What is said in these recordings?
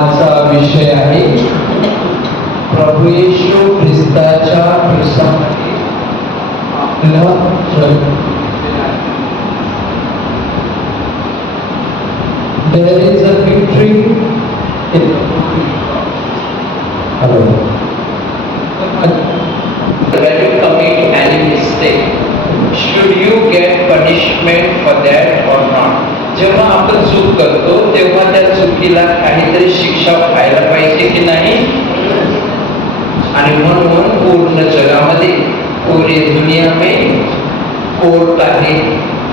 आजचा विषय आहे प्रभू येशू ख्रिस्ताच्या क्रूसामध्ये आपलं there is a victory in hello when you commit any mistake should you get punishment for that or not जेव्हा आपण चूक करतो तेव्हा त्या चुकीला काहीतरी शिक्षा व्हायला पाहिजे की नाही आणि म्हणून पूर्ण जगामध्ये पूरी दुनिया में कोर्ट आहे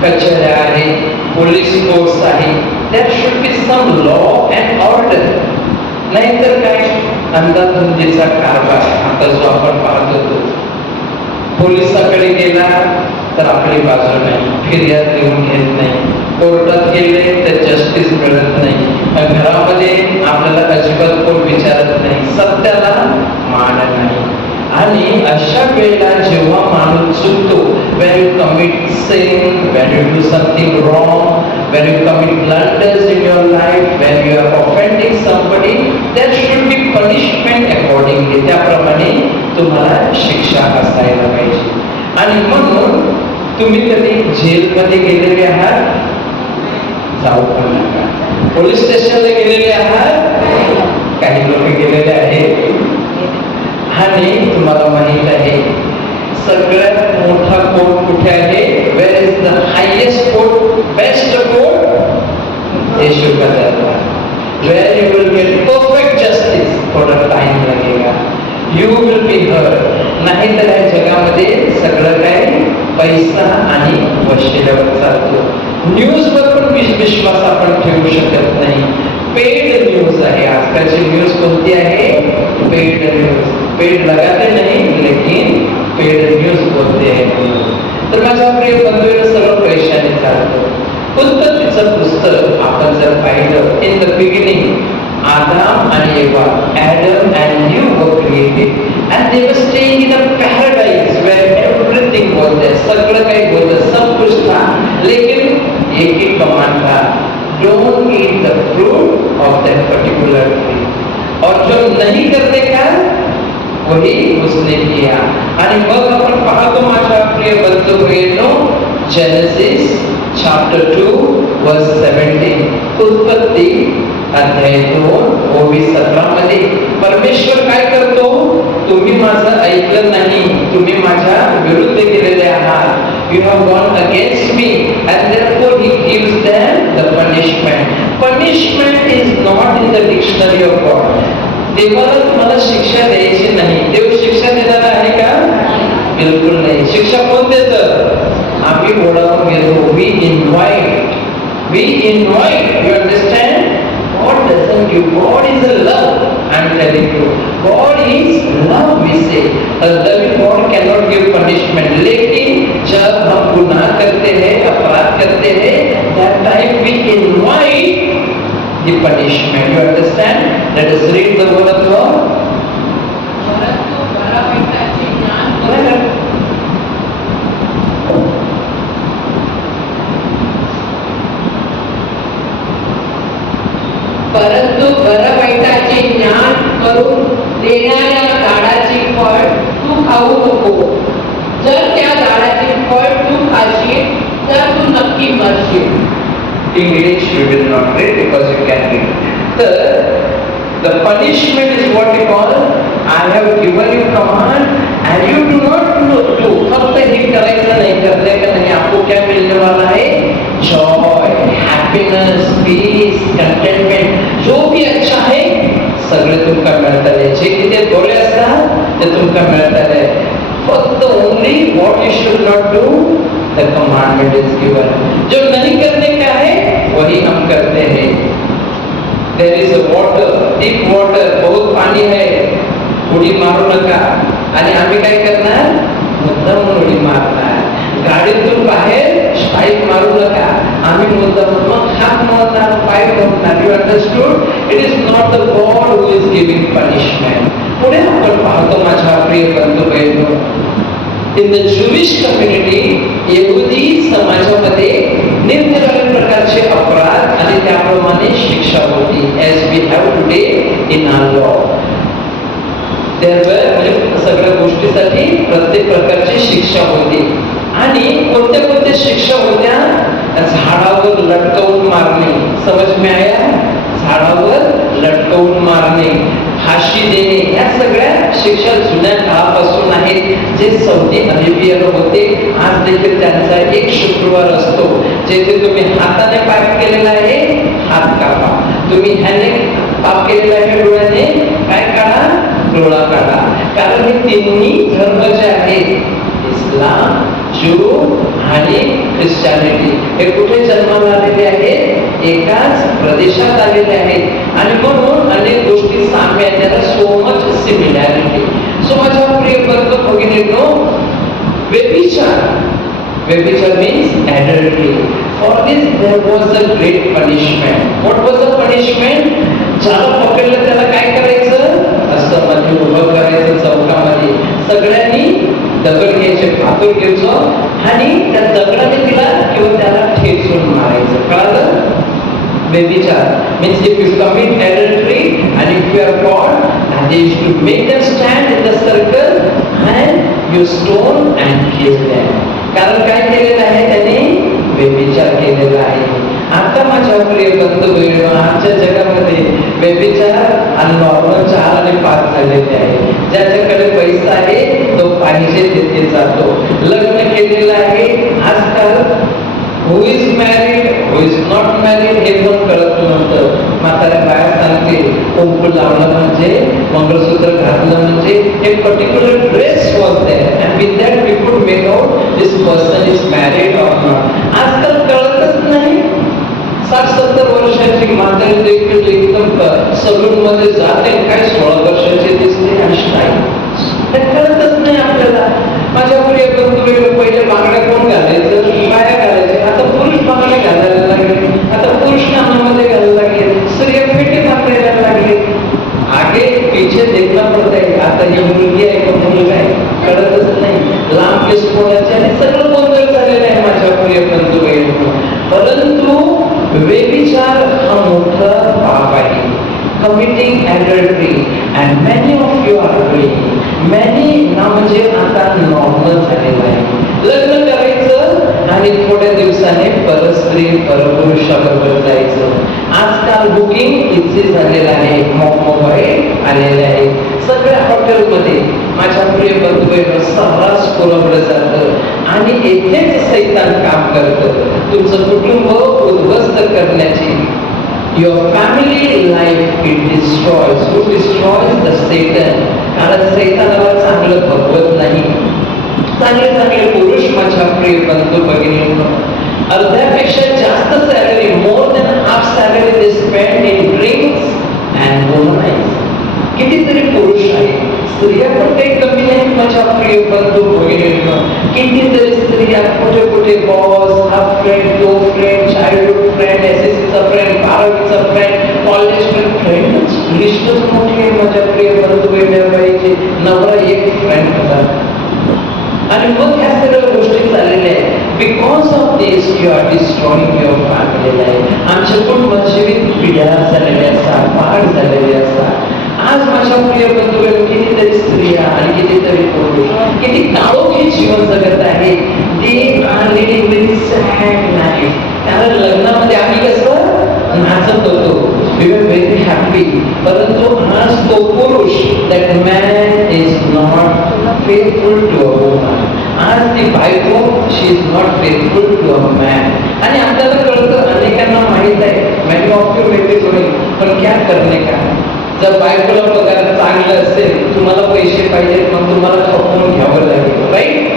कचऱ्या आहे पोलीस फोर्स आहे there should be some law and order नाहीतर काय अंधाधुंदीचा कारभार आता जो आपण पाहत होतो पोलिसाकडे गेला तर आपली बाजू नाही फिर्याद लिहून घेत नाही कोर्टात गेले तर जस्टिस मिळत नाही घरामध्ये आपल्याला अजिबात कोण विचारत नाही सत्याला मान नाही आणि अशा वेळेला जेव्हा माणूस चुकतो when you commit sin when you do something wrong when you commit blunders in your life when you are offending somebody there should be punishment accordingly त्याप्रमाणे तुम्हाला शिक्षा असायला पाहिजे आणि म्हणून तुम्ही कधी जेलमध्ये गेलेले आहात जाऊ पण नका पोलीस स्टेशनला गेलेले आहात काही लोक गेलेले आहेत आणि तुम्हाला माहित आहे सगळ्यात मोठा कोर्ट कुठे आहे where is the highest court best court Yeshu का दरबार where you will get perfect justice थोडा टाइम लगेगा यू विल बी हर्ड नाही तर या जगामध्ये सगळं काय पैसा आणि वशिल्यावर चालतो न्यूजवर पण विश्वास आपण ठेवू शकत नाही पेड न्यूज आहे आजकालची न्यूज कोणती आहे पेड न्यूज पेड लगाते नहीं लेकिन पेड न्यूज बोलते हैं तर माझ्या प्रिय बंधूंनो सर्व पैशाने चालतं उत्पत्तीचं पुस्तक आपण जर पाहिलं इन द बिगिनिंग आदाम आणि एवा Adam and Eve were created and they were staying in a paradise where everything was there सगळं काही होतं सब कुछ था लेकिन एक ही कमांड था don't eat the fruit of that particular tree और जो नहीं करने का वही उसने किया आणि मग आपण पाहतो माझ्या प्रिय बंधूंनो जेनेसिस chapter 2 verse 17 उत्पत्ती अध्याय 2 ओवी 17 मध्ये परमेश्वर काय करतो तुम्ही माझं ऐकलं नाही तुम्ही माझ्या विरुद्ध गेलेले आहात you have gone against me and therefore he gives them the punishment is not in the dictionary of God देवाला तुम्हाला शिक्षा द्यायची नाही देव शिक्षा देणार आहे का बिलकुल नाही शिक्षा कोण देतं आम्ही बोलावून घेतो we invite you understand God doesn't give God is a love I'm telling you God is love we say a loving God cannot give punishment लेकिन जब हम गुनाह करते हैं अपराध करते हैं that time we invite the punishment you understand let us read the word of God परंतु बरं-वाईटाचे ज्ञान करून देणाऱ्या झाडाची फळ तू खाऊ नको जर त्या झाडाचे फळ तू खाशील तर तू नक्की मरशील English you will not read because you can read the punishment is what we call I have given you command and you do not do फक्त हे करायचं नाही करते का नहीं आपको क्या मिलने वाला है joy happiness peace contentment जो भी अच्छा है सगळे तुमका मिळतात आहे जे किती थोडे असतात ते तुमका मिळतात आहे फक्त only what you should not do the commandment is given जो नहीं करने का है वही हम करते हैं there is a water deep water बहुत पानी है उडी मारू नका आणि आम्ही काय करणार मुद्दाम उडी मारणार गाडीतून बाहेर स्ट्राइक मारू नका आम्ही मुद्दाम मग हात मारणार पाय मारणार you understood it is not the God who is giving punishment पुढे आपण पाहतो माझ्या प्रिय बंधू in the Jewish community यहुदी समाजामध्ये निरनिराळ्या प्रकारचे अपराध आणि त्याप्रमाणे शिक्षा होती as we have today गोष्टीसाठी प्रत्येक प्रकारची शिक्षा होती. आणि कोणत्या कोणत्या शिक्षा होत्या? झाडावर लटकवून मारणे, समज में आया? झाडावर लटकवून मारणे, फाशी देणे, या सगळ्या शिक्षा जुन्या काळापासून आहेत. जे सौदी अरेबियाला होते, आज देखील त्यांचा एक शुक्रवार असतो जेथे तुम्ही हाताने पाप केलेला आहे, हात कापा. तुम्ही ह्याने पाप केलेला आहे, डोळ्याने काय काढा? डोळा काढा. कारण हे तिन्ही धर्म जे आहेत, इस्लाम, ज्यू आणि ख्रिश्चॅनिटी, हे कुठे जन्माला आलेले आहेत? एकाच प्रदेशात आलेले आहेत. आणि म्हणून अनेक गोष्टी साम्य आहेत, त्याला सो मच सिमिलॅरिटी. सो माझ्या प्रिय बंधू भगिनींनो, व्यभिचार means adultery. For this there was a great punishment. What was the punishment? ज्याला पकडलं त्याला काय करायचं? असं मध्ये उभं करायचं चौकामध्ये. सगळ्यांनी दगड घ्यायचे, पातळ घ्यायचं आणि त्या दगडाने तिला किंवा त्याला ठेचून मारायचं. कळलं? व्यभिचार means if you commit adultery and if you are caught, and they used to make them stand in the circle and you stone and kill them. कारण काय केलेलं आहे त्याने? व्यभिचार केलेला आहे. आता माझ्या प्रिय बंधू बहिणींनो, आजच्या जगामध्ये व्यभिचार आणि नॉर्मल 4 आणि 5 झालेले आहे. ज्याच्याकडे पैसा आहे तो पाहिजे तिथे जातो. लग्न केलेलं आहे आजकाल, who is married, who is not married हे पण कळत नव्हतं. म्हाताऱ्या बाया सांगते कुंकू लावणं म्हणजे, मंगळसूत्र घातलं म्हणजे, एक particular dress was there and with that we could make out this person is married or not. आजकाल कळतच नाही. 60-70 वर्षाची म्हातारी देखील एकदम सलून मध्ये जाते, काय 16 वर्षाची दिसते आणि स्टाईल, ते कळतच नाही आपल्याला. माझ्या प्रिय बंधू, पहिले बांगड्या कोण घालायचं? बाया घालायचे. आता पुरुष बांगड्या घालायला लागले, आता पुरुष कानामध्ये घालायला लागले, स्त्रिया फेटे घालायला लागले. आगे पीछे देखना पडत आहे. आता ही मुलगी आहे का मुलगा आहे कळतच नाही. लांब केस कोणाचे आणि सगळं गोंधळ झालेलं आहे माझ्या प्रिय बंधू बहिणींनो. परंतु व्यभिचार हा मोठा पाप आहे. Committing adultery and many of you are doing. Many ना म्हणजे आता नॉर्मल झालेलं आहे. लग्न करायचं आणि थोड्या दिवसाने परस्त्री परपुरुषाबरोबर जायचं. आजकाल बुकिंग इझी झालेलं आहे, मोबाईल आलेले आहे. सगळ्या हॉटेलमध्ये माझ्या प्रिय बंधू सर्रास पुरवलं जातं आणि येथेच सैतान काम करतं तुमचं कुटुंब उद्ध्वस्त करण्याची. Your family life it destroys. Who destroys? The Satan. कारण सैतानाला चांगलं बघवत नाही. चांगले पुरुष माझ्या प्रिय बंधू भगिनींनो, अर्ध्यापेक्षा जास्त salary, more than half salary they spend in drinks and womanize. कितीतरी पुरुष आहेत, स्त्रिया पण काही कमी नाहीत माझ्या प्रिय बंधू भगिनींनो. कितीतरी स्त्रिया कुठे कुठे बॉस, हा फ्रेंड, तो फ्रेंड, चाइल्डहुड फ्रेंड, एसएससीचा फ्रेंड, 12वीचा फ्रेंड, कॉलेज फ्रेंड, लिस्टच मोठी आहे माझ्या प्रिय बंधू बहिणीचे. नवरा एक फ्रेंड होता आणि मग ह्या सगळ्या गोष्टी चाललेल्या आहेत. Because of this you are destroying your family life. आमच्या कुटुंब जीवित पिढ्या झालेल्या असतात, पाठ झालेले असतात. आज माझ्या प्रिय बंधू कितीतरी स्त्रिया आणि कितीतरी पुरुष किती काळोखी जीवन जगत आहे. ते are living very sad life. कारण लग्नामध्ये आम्ही कसं नाचत होतो, वी वर व्हेरी हॅपी. परंतु आज तो पुरुष, that man is not faithful to a woman. आज ती बायको, she is not faithful to a man. आणि आपल्याला कळतं, अनेकांना माहित आहे, many of you may be doing, पण क्या करणे का. जर बायकोला पगार चांगला असेल, तुम्हाला पैसे पाहिजेत, मग तुम्हाला खपवून घ्यावं लागेल, राईट.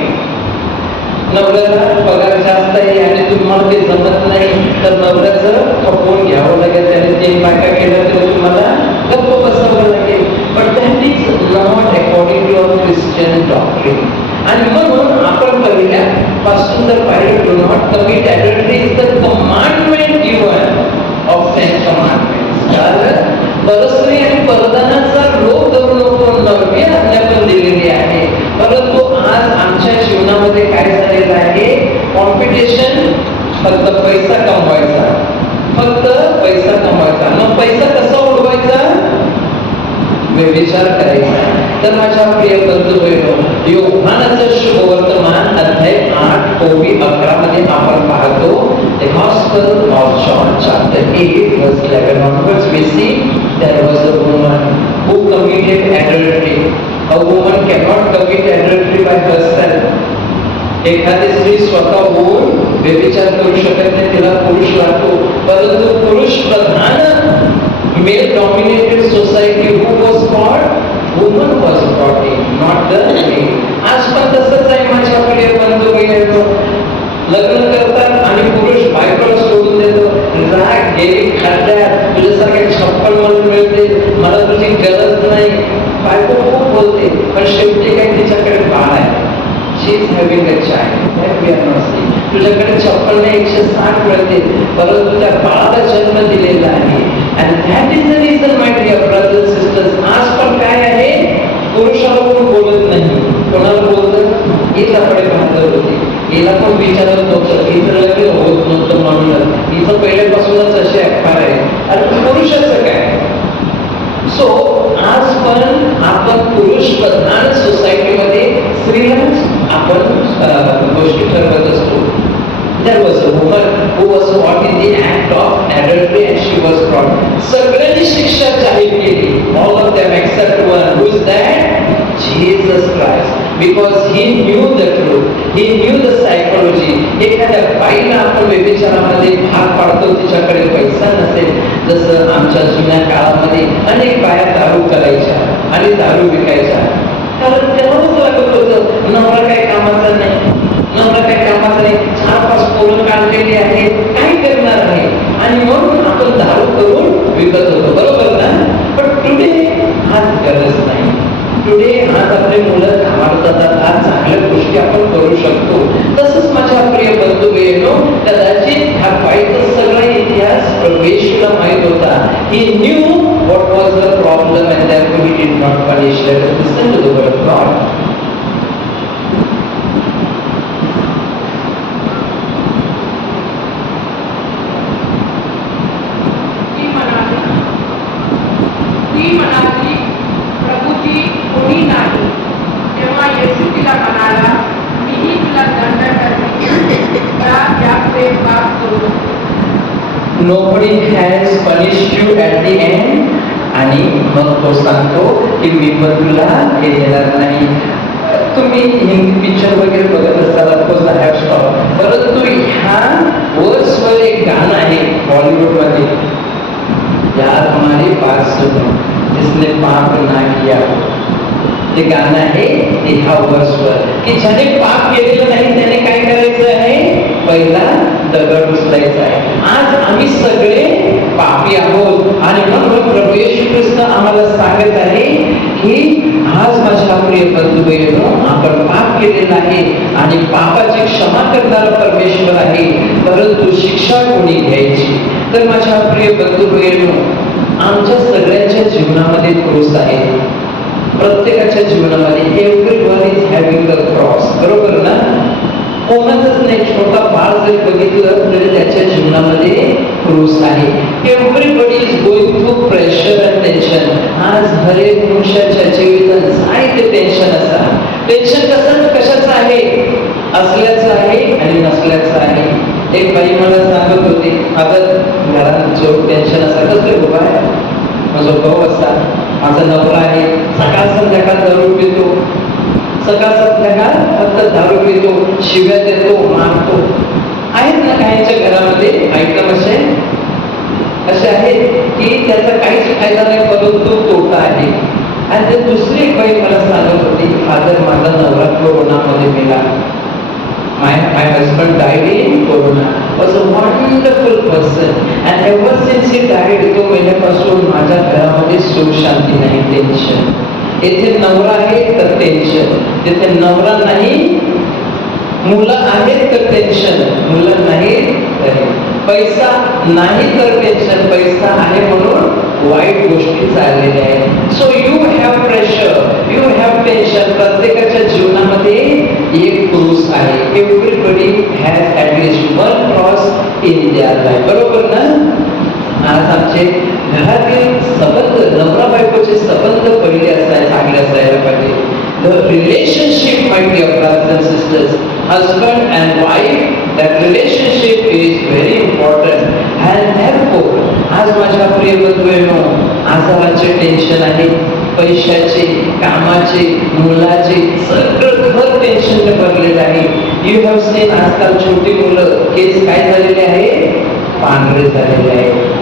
नवऱ्याला पगार जास्त आहे आणि तुम्हाला ते जमत नाही, तर नवऱ्याचं खपवून घ्यावं लागेल. त्याने 3 बायका केल्या तर तुम्हाला गप्प बसावं लागेल. But that is not according to our Christian doctrine. आणि म्हणून आपण पहिल्यापासून जर पाहिलं, do not commit adultery is the commandment given of 10 commandments. परस्त्री आणि परदानाचा लोभ धरू नको, नववी आज्ञा पण दिलेली आहे. परंतु आज आमच्या जीवनामध्ये काय झालेलं आहे? कॉम्पिटिशन, फक्त पैसा कमवायचा, फक्त पैसा कमवायचा. मग पैसा कसा उडवायचा? व्यभिचार करायचा. तर माझ्या प्रिय बंधू बहिणो, योहानाचं शुभवर्तमान अध्याय 8 ओवी 11 मध्ये आपण पाहतो, the gospel of John chapter 8 verse 11 onwards we see there was a woman who committed adultery. A woman cannot commit adultery by herself. एखादी स्त्री स्वतः होऊन व्यभिचार करू शकत नाही, तिला पुरुष लागतो. परंतु पुरुष प्रधान male dominated society who was brought, woman was brought in, not the male. आज पण तसंच आहे माझ्या प्रिय बंधू बहिणींनो. लग्न करतात आणि पुरुष बायकोला सोडून देतो. राग गेली खड्ड्यात, तुझ्यासारखे छप्पन म्हणून मिळते, मला तुझी गरज नाही. बायको खूप बोलते, पण शेवटी काय तिच्याकडे बाळ आहे. She is having a child. That we are not seeing. तुझ्याकडे 56 ने 160 मिळते, परंतु त्या बाळाला जन्म दिलेला आहे. And that is the reason, my dear brothers and sisters. आज पण काय आहे, पुरुषाला कोण बोलत नाही. कोणाला बोलतं? हीच आपले भांडण होते. हिला पण विचारत नव्हतं, हिचं लग्न होत नव्हतं म्हणून. हिचं पहिल्यापासूनच असे अफार आहे. अरे पुरुषाचं काय? सो आज पण आपण पुरुष प्रधान सोसायटीमध्ये स्त्रियांच आपण गोष्टी ठरवत असतो. There was a woman who was caught in the act of adultery and she was brought. सगळ्यांनी शिक्षा जाहीर केली. All of them except one. Who is that? Jesus Christ. Because he knew the truth. He knew the psychology. एखाद्या बाईला आपण व्यभिचारामध्ये भाग पाडतो, तिच्याकडे पैसा नसेल. जसं आमच्या जुन्या काळामध्ये अनेक बाया दारू करायच्या आणि दारू विकायच्या. कारण तेव्हाच लागत होतं, नवरा काही कामाचा नाही, नवरा काही कामाचा नाही, 4-5 पोरं काढलेली आहे, काय करणार नाही, आणि म्हणून आपण दारू करून विकत होतो. बरोबर ना? पण टुडे आज गरज नाही. टुडे आज आपले मुलं कामाला जातात, आज चांगल्या गोष्टी आपण करू शकतो. तसंच माझ्या प्रिय बंधू बहिणींनो, कदाचित ह्या बाईचा सगळा इतिहास प्रभूला माहित होता. He knew what was the problem and therefore he did not punish. Let us listen to the word of God. ती म्हणाली, प्रभूजी कोणी नाही. तेव्हा येशू तिला म्हणाला, मीही तुला दंड करते, यापुढे पाप करू नको. Nobody has punished you at the end. आणि मग तो सांगतो की मी पण तुला हे देणार नाही. तुम्ही हिंदी पिक्चर वगैरे बघत असाल, ऑफकोर्स आय हॅव स्टॉप. परंतु ह्या वर्ड्सवर एक गाणं आहे बॉलिवूडमध्ये, यार हमारे पास सुनो जिसने पाप ना किया. ते गाणं आहे ते ह्या वर्ड्सवर, की ज्याने पाप केलेलं नाही त्याने काय करायचं आहे, पहिला दगड उचलायचा आहे. आज आम्ही सगळे पापी आहोत आणि म्हणून प्रभू येशू ख्रिस्त आम्हाला सांगत आहे की आज माझ्या प्रिय बंधू बहिणींनो, आपण पाप केलेला आहे आणि पापाची क्षमा करणारा परमेश्वर आहे, परंतु शिक्षा कोणी घ्यायची. तर माझ्या प्रिय बंधू बहिणींनो, आमच्या सगळ्यांच्या जीवनामध्ये क्रूस आहे. प्रत्येकाच्या जीवनामध्ये everyone is having the cross. बरोबर ना? कोणाचंच नाही. छोटा बाळ जर बघितलं तरी त्याच्या जीवनामध्ये क्रूस आहे. Everybody is going through pressure and tension. आज हरेक मनुष्याच्या जीवितात साहित्य टेन्शन असा. टेन्शन कशाचं आहे? असल्याचं आहे आणि नसल्याचं आहे. एक बाई मला सांगत होती, अगं घरात जो टेन्शन असा कसं उभा आहे, माझा भाऊ असा, माझा नवरा आहे, सकाळ संध्याकाळ दारू पितो, सकाळ संध्याकाळ फक्त दारू पितो, शिव्या देतो, मारतो. आहेत ना काहींच्या घरामध्ये आयटम असे आहेत की त्याचा काहीच फायदा नाही, परंतु तोटा आहे. आणि ते दुसरी एक बाई मला सांगत होती, फादर माझा नवरा कोरोनामध्ये मेला. My husband died in Corona. Was a wonderful person, and ever since he died, तो महिन्यापासून माझ्या घरामध्ये सुख शांती नाही, टेन्शन. येथे नवरा आहे तर टेन्शन, येथे नवरा नाही, मुलं आहेत तर टेन्शन, मुलं नाही तर पैसा नाही तर टेन्शन, पैसा आहे म्हणून वाईट गोष्टी चाललेल्या आहेत. So you have pressure, you have tension. प्रत्येकाच्या जीवनामध्ये एक क्रूस आहे. Everybody has at least one cross in their life. बरोबर ना? आज आमचे घरातील संबंध, नवरा बायकोचे आमचे संबंध पहिले चांगले असायला पाहिजे. The relationship, my dear brothers and sisters, husband and wife, that relationship is very important. And therefore, आज माझ्या प्रिय बंधूंनो, आजाराचे टेन्शन आहे, पैशाचे, कामाचे, मुलाचे, सगळं घर टेन्शनने भरलेलं आहे. यू हॅव सीन आजकाल छोटी मुलं केस काय झालेले आहे, पांढरे झालेले आहे.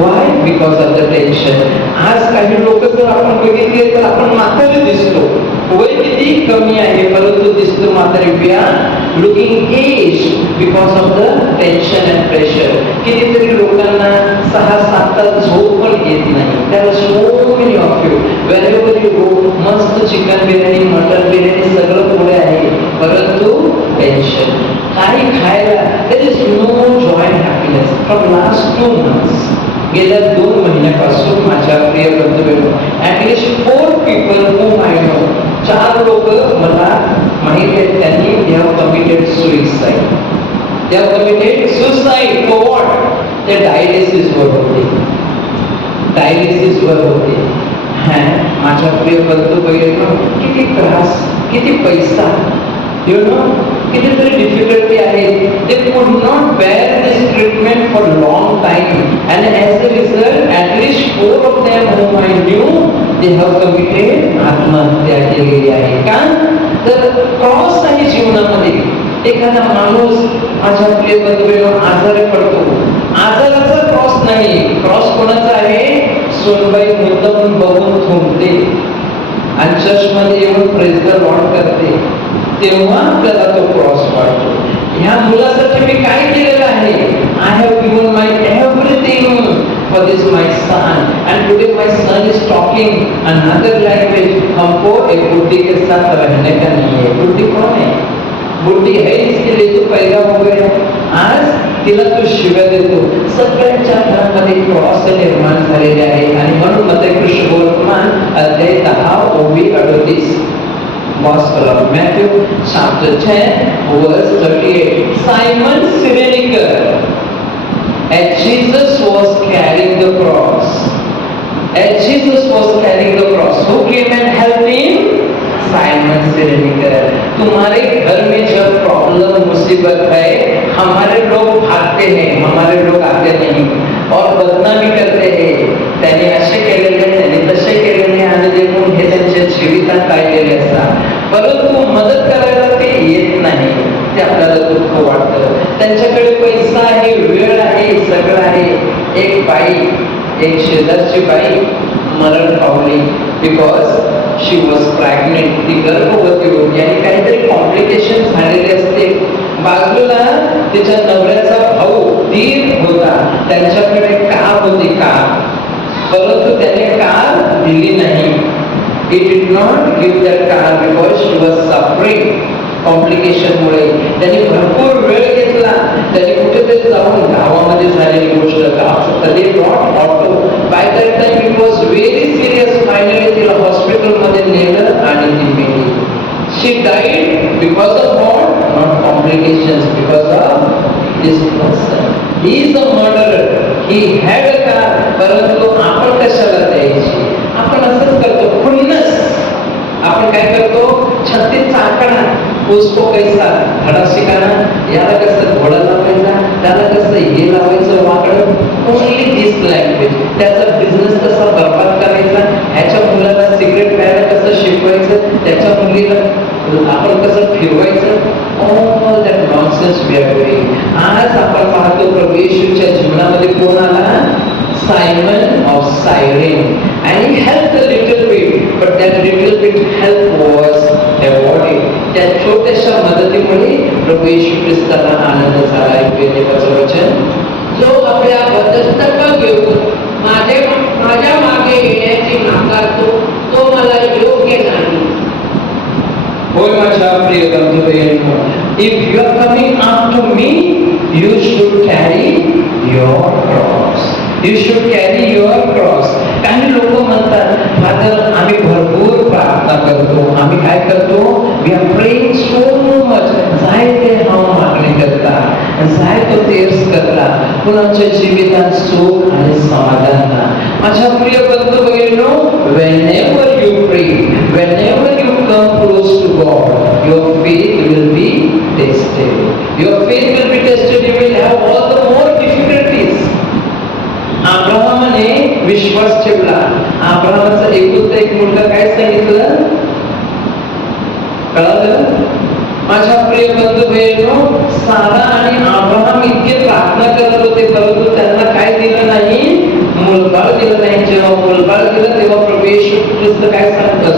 Why? Because of the tension. आज काही लोक जर आपण बघितले तर आपण म्हातारे दिसतो, वय किती कमी आहे परंतु दिसतो म्हातारे. We are looking aged because of the tension and pressure. कितीतरी लोकांना 6-7 तास झोप पण येत नाही. There are so many of you. Wherever you go, मस्त चिकन बिर्याणी, मटन बिर्याणी सगळं पुढे आहे, परंतु टेन्शन. काही खायला there is no joy and happiness. From last 2 months, गेल्या 2 महिन्यापासून माझ्या प्रिय बंधूंनो, at least 4 people whom I know, 4 लोक मला माहित आहेत, त्यांनी they have committed suicide. They have committed suicide. For what? ते डायलिसिस वर होते, डायलिसिस वर होते. माझ्या प्रिय बंधू बहिणींनो, किती त्रास, किती पैसा, you know, कितीतरी डिफिकल्टी आहे. They could not bear this treatment for long time, and as a result, at least 4 of them whom I knew, they have committed आत्महत्या केलेली आहे. का? तर क्रॉस आहे जीवनामध्ये. एखादा माणूस माझ्या प्रिय बंधूंनो आजारी पडतो, आजाराचा क्रॉस नाही, क्रॉस कोणाचा आहे, सोनबाई मुद्दाम बघून थुंकते आणि चर्चमध्ये येऊन प्रेज द लॉर्ड करते, तेव्हा आपल्याला तो क्रॉस वाटतो. ह्या मुलासाठी मी काय केलेलं आहे, I have given my everything for this my son, and today my son is talking another language. हमको एक बुढ़ी के साथ रहने का नहीं है. बुढ़ी कौन है? बुढ़ी है इसके लिए तो पैदा हो गया. आज तिला तो शिव्या देतो. सगळ्यांच्या घरामध्ये क्रॉस निर्माण झालेले आहे. आणि म्हणून मत्तय वर्तमान अध्याय 10 ओवी 38, Gospel of Matthew, chapter 10, verse 38. Simon Cyrenaicus, as Jesus was carrying the cross, as Jesus was carrying the cross, who came and helped him? Simon Cyrenaicus. तुम्हारे घर में जब प्रॉब्लम मुसीबत है, हमारे लोग भागते हैं, हमारे लोग आते नहीं और बदनामी करते हैं. त्याने असे केलेले, त्याने तसे केलेले आणि देखून हे त्यांच्या जीवितात पाहिलेले असतात, परंतु मदत करायला ते येत नाही. ते आपल्याला दुःख वाटतं. त्यांच्याकडे पैसा आहे, वेळ आहे, सगळं आहे. एक बाई, एक शेजारची बाई मरण पावली बिकॉज शी वॉज प्रेग्नेंट. ती गर्भवती होती आणि काहीतरी कॉम्प्लिकेशन झालेले असते. बाजूला तिच्या नवऱ्याचा भाऊ दीर होता, त्यांच्याकडे कार होती, कार, परंतु त्याने कार दिली नाही. He did not give that car because she was suffering complication मुळे. त्यांनी भरपूर वेळ घेतला. त्यांनी कुठेतरी जाऊन गावामध्ये झालेली गोष्ट का they brought auto. By that time it was very serious. Finally तिला हॉस्पिटल मध्ये नेलं आणि ती मेली. She died because of what? Not complications, because of this person. He is a murderer. He had a car. परंतु आपण कशाला द्यायची? आपण असंच करतो, खुन्नस. आपण काय करतो, 36 आकडा, उसको कैसा धडा शिकाना, याला कसं घोडा लावायचा, त्याला कसं हे लावायचं वाकडं. ओनली दिस लँग्वेज. त्याचा बिझनेस कसा बरबाद करायचा, ह्याच्या मुलाला सिगरेट प्यायला कसं शिकवायचं, त्याच्या मुलीला आपण कसं फिरवायचं. All that nonsense we are doing. आज आपण पाहतो प्रभू येशूच्या जीवनामध्ये कोण आला, Simon of Cyrene, and he helped a little bit, but that little bit help was avoided. त्या छोट्याशा मदतीमुळे प्रभू येशू ख्रिस्ताला आनंद झाला. देवाचं वचन, जो आपल्या बद्धस्तत्व घेऊन माझ्या मागे येण्याची नाकारतो, तो मला योग्य नाही. होय माझ्या प्रिय बंधू, if you are coming after me, you should carry your cross. You should carry your cross. काही लोक म्हणतात, फादर आम्ही भरपूर प्रार्थना करतो, आम्ही काय करतो, we are praying so much. जाय ते हम मागणी करता, जाय तो तेच करता, कुणाच्या जीवितात सुख आणि समाधान ना. माझ्या प्रिय बंधू भगिनींनो, whenever you pray, whenever you come close to God, your faith will be tested. Your faith will be tested. You will have all the more difficulties. अब्राहमाने विश्वास ठेवला. अब्राहमाचा एकुलता एक मुलगा काय सांगितलं कळलं? माझ्या प्रिय बंधू भगिनींनो, सारा आणि अब्राहम इतके प्रार्थना करत होते, परंतु त्यांना काय दिलं नाही? मुलबाळ दिलं नाही. जेव्हा मुलबाळ दिलं तेव्हा प्रभू येशू ख्रिस्त काय सांगतो,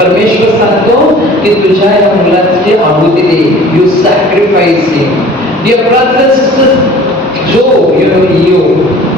परमेश्वर सांगतो की तुझ्या या मुलाची आहुती दे. You sacrifice him. Dear brothers and sisters,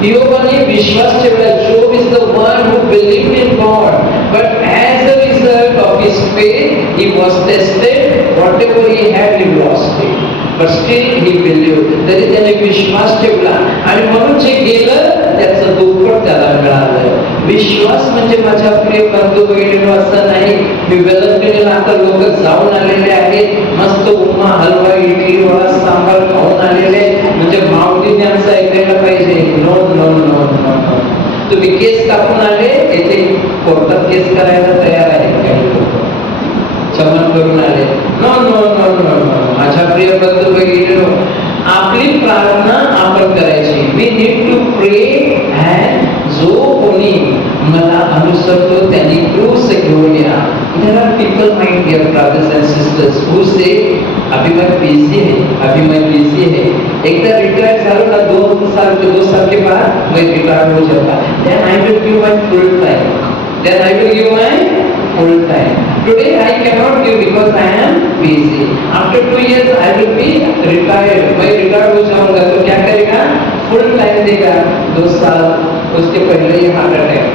योबाने विश्वास ठेवला. Job is the one who believed in God, but as a result of his faith he was tested. Whatever he had he lost it, but still he believed. तरी त्याने विश्वास ठेवला आणि म्हणून जे गेलं त्याचं दुप्पट त्याला मिळालं. विश्वास म्हणजे माझ्या प्रिय बंधू भगिनींनो असं नाही मी वेलंकणीला आता लोक जाऊन आलेले आहेत, मस्त उपमा हलवा इडली वडा सांबार खाऊन आलेले म्हणजे माऊलीने आमचं ऐकायला पाहिजे. No no no no. तुम्ही केस कापून आले, येथे कोर्टात केस करायला तयार आहे काही लोक, चमन करून आले. No no no no no. माझ्या प्रिय बंधू भगिनींनो, आपली प्रार्थना आपण करायची. We need to pray and जो कोणी मला अनुसरतो त्यांनी क्रूस घेऊन या. There are people, my dear brothers and sisters, who say अभी मैं बिजी है, अभी मैं बिजी है. एकदा रिटायर झालो ना 2 साल के बाद मैं रिटायर हो जाता. Then I will give my full time. Then I will give my full time. Today I cannot give because I am busy. After 2 years I will be retired. मैं रिटायर हो जाऊंगा तो क्या करेगा? फुल टाइम देगा. 2 साल उसके पहले ही हार्ट अटैक,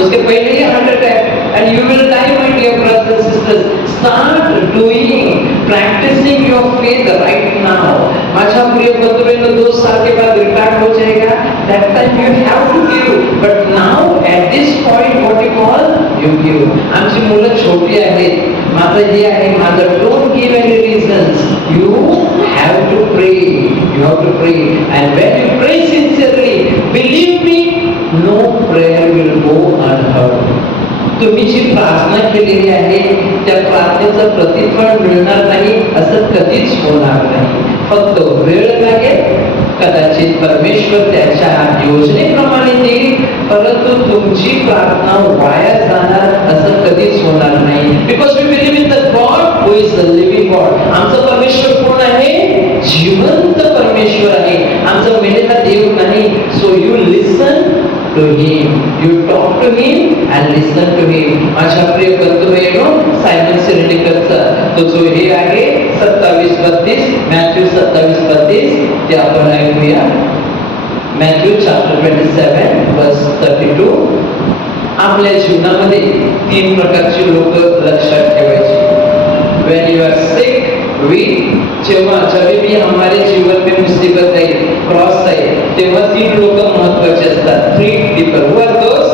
उसके पहले ही heart attack, and you will die, my dear brothers and sisters. Start doing, practicing your faith right now. माझा प्रिय बंधुओं, 2 साल के बाद रिटायर हो जाएगा. That time you have to give, but now at this point what you call you give. आमची मुलं छोटी आहेत, माझं हे आहे, माझं don't give any reasons. You have to pray. You have to pray, and when you pray sincerely, believe me, no prayer will go unheard. तुम्ही जी प्रार्थना केलेली आहे त्या प्रार्थनेचं प्रतिफळ मिळणार नाही असं कधीच होणार नाही. फक्त वेळ लागेल, कदाचित परमेश्वर त्याच्या योजनेप्रमाणे देईल, परंतु तुमची प्रार्थना वाया जाणार असं कधीच होणार नाही. Because we believe in the God who is the living God. आमचं परमेश्वर कोण आहे? जिवंत परमेश्वर आहे, आमचा मेलेला देव नाही. So you listen to him, you talk to him and listen to him. माझ्या प्रिय बंधुभगिनींनो, सायमन सिरेनिकरचा तो जो हे आहे 27:32, मॅथ्यू 27:32 ते आपण ऐकूया. मॅथ्यू चॅप्टर 27 वर्स 32. आपल्या जीवनामध्ये 3 प्रकारची लोक लक्षात ठेवायची. When you are sick, weak, जब भी हमारे जीवन में मुसीबत है, क्रॉस है, तेव्हा 3 लोक महत्वाचे असतात. 3 people. Who are those?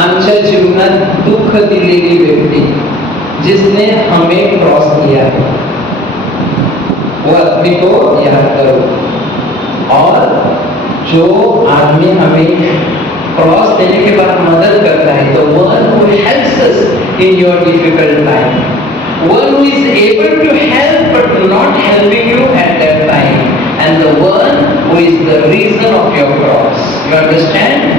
आमच्या जीवनात दुःख दिलेली व्यक्ती, जिसने हमें क्रॉस दिया है, वो आदमी को याद करो. और जो आदमी हमें क्रॉस देने के बाद मदद करता है, तो one who helps us in your difficult time, one who is able to help but not helping you at that time, and the one who is the reason of your cross. You understand?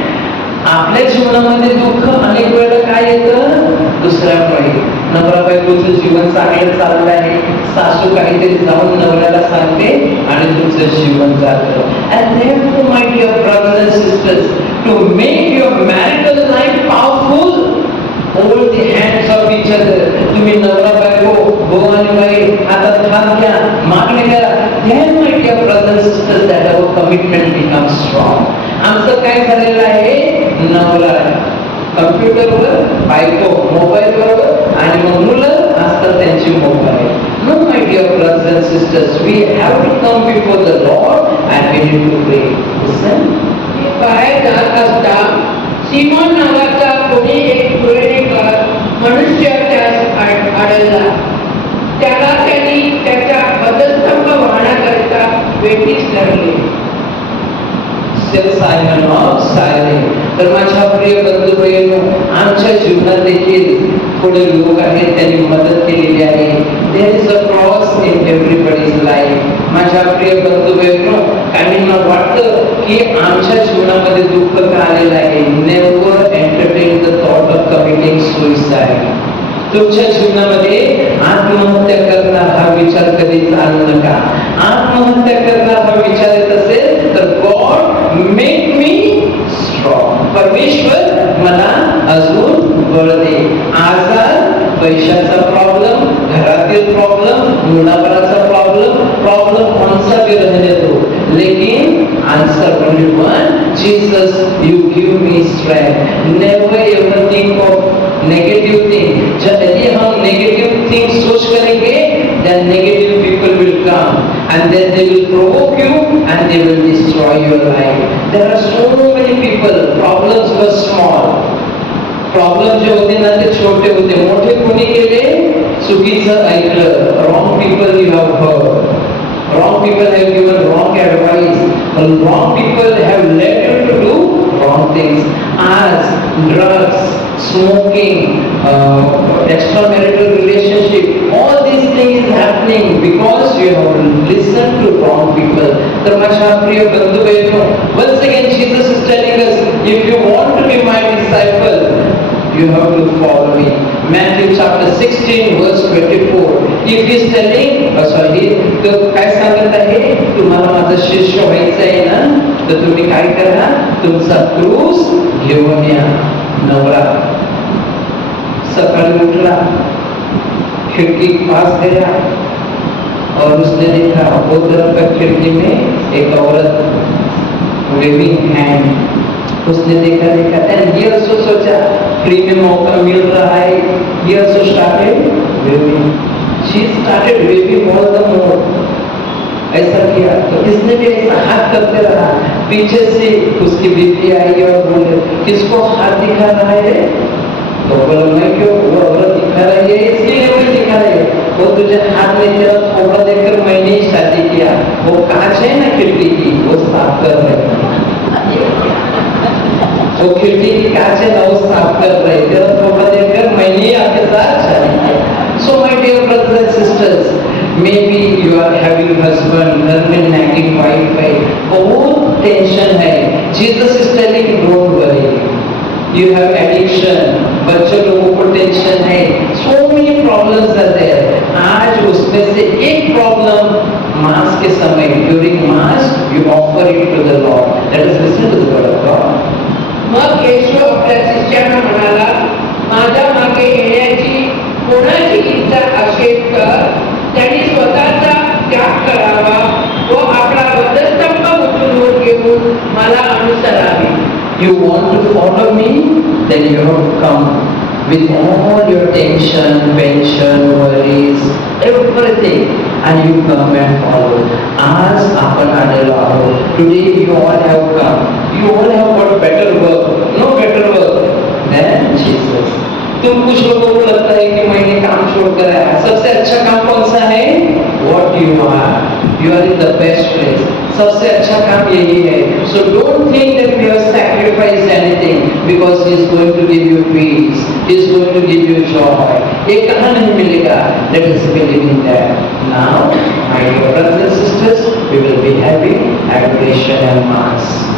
आपल्या जीवनामध्ये दुःख अनेक वेळा काय येतं? दुसऱ्यामुळे. नवरा बायकोचं जीवन चांगलं चाललं आहे, सासू काहीतरी जाऊन नवऱ्याला सांगते आणि तुमचं जीवन जातं. And therefore, my dear brothers and sisters, to make your marital life powerful, hold the hands of each other. तुम्ही नवरा बायको, भाऊ आणि बाई हातात हात घ्या, मागणी करा. Then, my dear brothers and sisters, that our commitment becomes strong. आमचं काय झालेलं आहे? नवरा कम्प्युटरवर, बायको मोबाईल बरोबर, आणि मग मुलं असतात त्यांची mobile. No, my dear brothers and sisters, we have to come before the Lord and we need to pray. Listen. बाहेर जात असता सिमोन नावाचा कोणी एक पुरणेकर मनुष्य त्यास आढळला. त्याला त्यांनी त्याच्या वधस्तंभ वाहण्याकरिता वेठीस धरले. सेल सायमन ऑफ सायलेन. तर माझ्या प्रिय बंधू बहिणींनो, आमच्या जीवनात देखील थोडे लोक आहेत त्यांनी मदत केलेली आहे. There is a cross in everybody's life. माझ्या प्रिय बंधू बहिणींनो, काहींना वाटतं की आमच्या जीवनामध्ये दुःख का आलेलं आहे. Never entertain the thought of committing suicide. तुमच्या जीवनामध्ये आत्महत्या करणं हा विचार कधीच आणू नका. आत्महत्या करणं हा विचार येत असेल तर गॉड मेक मी स्ट्रॉंग. परमेश्वर मला अजून बळ दे. आजार, पैशाचा प्रॉब्लेम, घरातील प्रॉब्लेम, मुलाबाळाचा प्रॉब्लेम कौन सा भी रहने दो, लेकिन answer only one, Jesus, you give me strength. Never ever think of negative thing. जब यदि हम negative things सोच करेंगे, then negative people will come and then they will provoke you and they will destroy your life. There are so many people, problems were small. Problem जे होते ना ते छोटे होते. मोठे कोणी केले? चुकीचं ऐकलं. wrong people you have heard. Wrong people have given wrong advice. Wrong people have led you to do wrong things. As drugs, smoking, extramarital relationship, all these things is happening because you have listened to wrong people. तर माझ्या प्रिय बंधू बहिणींनो, once again Jesus is telling us, if you want to be my disciple, you have to follow me. Matthew chapter 16 verse 24. If he is telling, तो काय सांगत आहे? तुम्हाला माझं शिष्य व्हायचं आहे ना, तर तुम्ही काय करा? तुमचा क्रूस घेऊन या. नवरा सकाळी उठला, खिड़की पास गया और उसने देखा उधर का खिड़की में एक औरत वेविंग हैंड. उसने देखा एंड ये सोचा फ्री में मौका मिल रहा है. ये also started waving. She started waving all the more. ऐसा किया तो इसने भी ऐसा हाथ करते रहा. पीछे से उसकी बीवी आई और बोले, किसको हाथ दिखा रहा है? तो बोला, मैं क्यों, वो औरत दिखा रही है इसलिए मैं दिखा रही है. वो तुझे हाथ नहीं दिया, थोड़ा देखकर मैंने ही शादी किया. वो कांच है ना खिड़की की, वो साफ कर रहे. वो खिड़की की कांच है ना, वो साफ कर रहे. तेरा थोड़ा देखकर मैंने ही आपके साथ शादी KIA. So my dear brothers and sisters, maybe you are having husband, husband nagging wife है, बहुत टेंशन है. Jesus is telling, don't worry. You have addiction, बच्चों लोगों को टेंशन है. So many problems are there. आज उसमें से एक प्रॉब्लम मास के समय, during mass you offer it to the Lord. Let us listen to the word of God. मग येशू आपल्या शिष्यांना म्हणाला, माझ्या मागे येण्याची कोणाची इच्छा असेल तर त्यांनी स्वतःचा त्याग करावा व आपला वधस्तंभ उचलून घेऊन मला अनुसरावे. You want to follow me? Then you have to come with all your tension, pension, worries, everything, and you come and follow. आज आपण आलेलो आहोत. Today you all have come. You all have got better work. No better work than Jesus. तुम कुछ लोगों को लगता है कि मैंने काम छोड़कर आया. सबसे अच्छा काम कौन सा है? What you are. You are in the best place. सबसे अच्छा काम यही है. So don't think that we have sacrificed anything because He is going to give you peace. He is going to give you joy. ये कहाँ नहीं मिलेगा? Let us believe in that. Now, my dear brothers and sisters, we will be having adoration and mass.